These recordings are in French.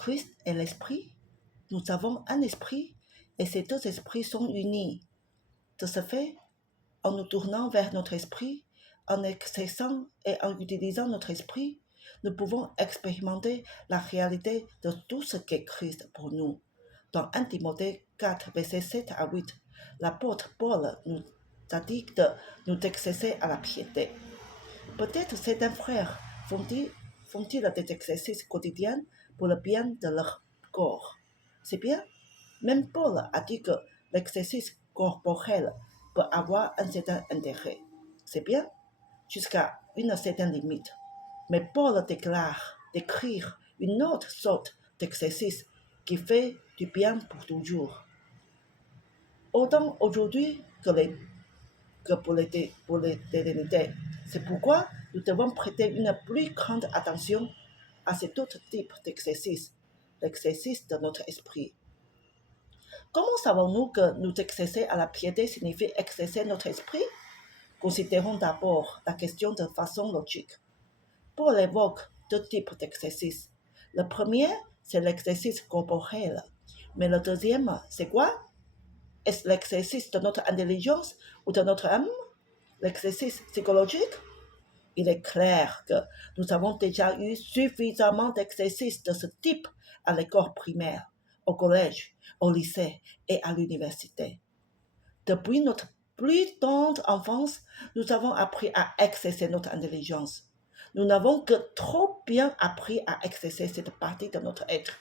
Christ est l'Esprit, nous avons un esprit et ces deux esprits sont unis. De ce fait, en nous tournant vers notre esprit, en exerçant et en utilisant notre esprit, nous pouvons expérimenter la réalité de tout ce qu'est Christ pour nous. Dans 1 Timothée 4, versets 7 à 8, l'apôtre Paul nous a dit de nous exercer à la piété. Peut-être certains frères font-ils des exercices quotidiens pour le bien de leur corps. C'est bien. Même Paul a dit que l'exercice corporel peut avoir un certain intérêt. C'est bien, jusqu'à une certaine limite. Mais Paul déclare d'écrire une autre sorte d'exercice qui fait du bien pour toujours. Autant aujourd'hui que pour l'éternité. C'est pourquoi nous devons prêter une plus grande attention à cet autre type d'exercice, l'exercice de notre esprit. Comment savons-nous que nous exercer à la piété signifie exercer notre esprit? Considérons d'abord la question de façon logique. Paul évoque deux types d'exercices. Le premier, c'est l'exercice corporel. Mais le deuxième, c'est quoi? Est-ce l'exercice de notre intelligence ou de notre âme? L'exercice psychologique? Il est clair que nous avons déjà eu suffisamment d'exercices de ce type à l'école primaire, au collège, au lycée et à l'université. Depuis notre plus tendre enfance, nous avons appris à exercer notre intelligence. Nous n'avons que trop bien appris à exercer cette partie de notre être.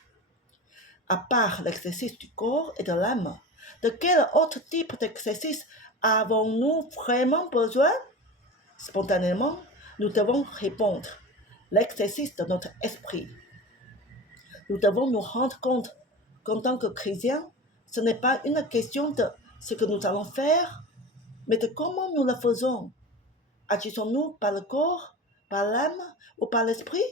À part l'exercice du corps et de l'âme, de quel autre type d'exercice avons-nous vraiment besoin? Spontanément, nous devons répondre l'exercice de notre esprit. Nous devons nous rendre compte qu'en tant que chrétiens, ce n'est pas une question de ce que nous allons faire, mais de comment nous le faisons. Agissons-nous par le corps, par l'âme ou par l'esprit?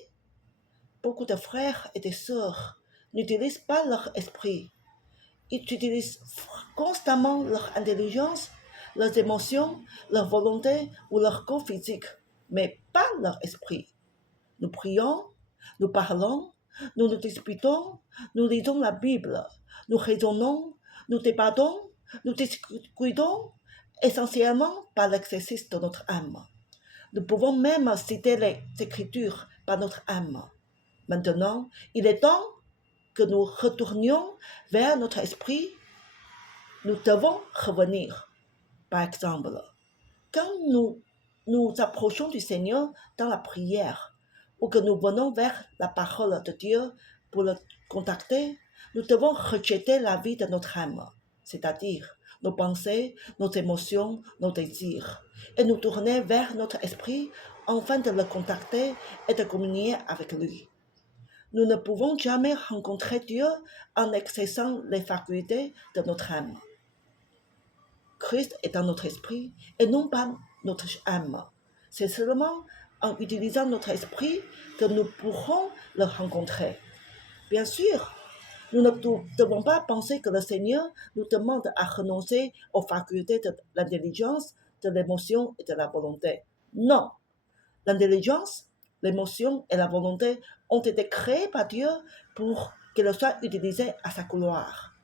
Beaucoup de frères et de sœurs n'utilisent pas leur esprit. Ils utilisent constamment leur intelligence, leurs émotions, leur volonté ou leur corps physique, mais pas leur esprit. Nous prions, nous parlons, nous nous disputons, nous lisons la Bible, nous raisonnons, nous débattons, nous discutons essentiellement par l'exercice de notre âme. Nous pouvons même citer les Écritures par notre âme. Maintenant, il est temps que nous retournions vers notre esprit. Nous devons revenir. Par exemple, quand nous nous approchons du Seigneur dans la prière ou que nous venons vers la parole de Dieu pour le contacter, nous devons rejeter la vie de notre âme, c'est-à-dire nos pensées, nos émotions, nos désirs, et nous tourner vers notre esprit afin de le contacter et de communier avec lui. Nous ne pouvons jamais rencontrer Dieu en exerçant les facultés de notre âme. Christ est dans notre esprit et non pas notre âme. C'est seulement en utilisant notre esprit que nous pourrons le rencontrer. Bien sûr, nous ne devons pas penser que le Seigneur nous demande à renoncer aux facultés de l'intelligence, de l'émotion et de la volonté. Non, l'intelligence, l'émotion et la volonté ont été créées par Dieu pour qu'elles soient utilisées à sa gloire.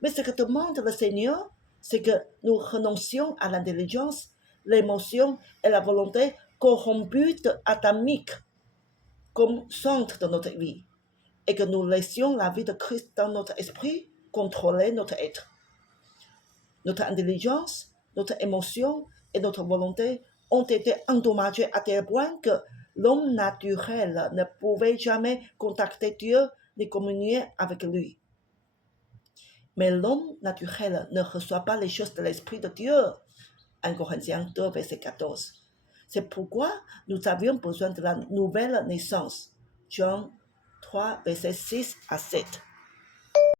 Mais ce que demande le Seigneur, c'est que nous renoncions à l'intelligence, l'émotion et la volonté corrompues atomiques comme centre de notre vie, et que nous laissions la vie de Christ dans notre esprit contrôler notre être. Notre intelligence, notre émotion et notre volonté ont été endommagées à tel point que l'homme naturel ne pouvait jamais contacter Dieu ni communier avec lui. Mais l'homme naturel ne reçoit pas les choses de l'Esprit de Dieu. 1 Corinthiens 2, verset 14. C'est pourquoi nous avions besoin de la nouvelle naissance. Jean 3, verset 6 à 7.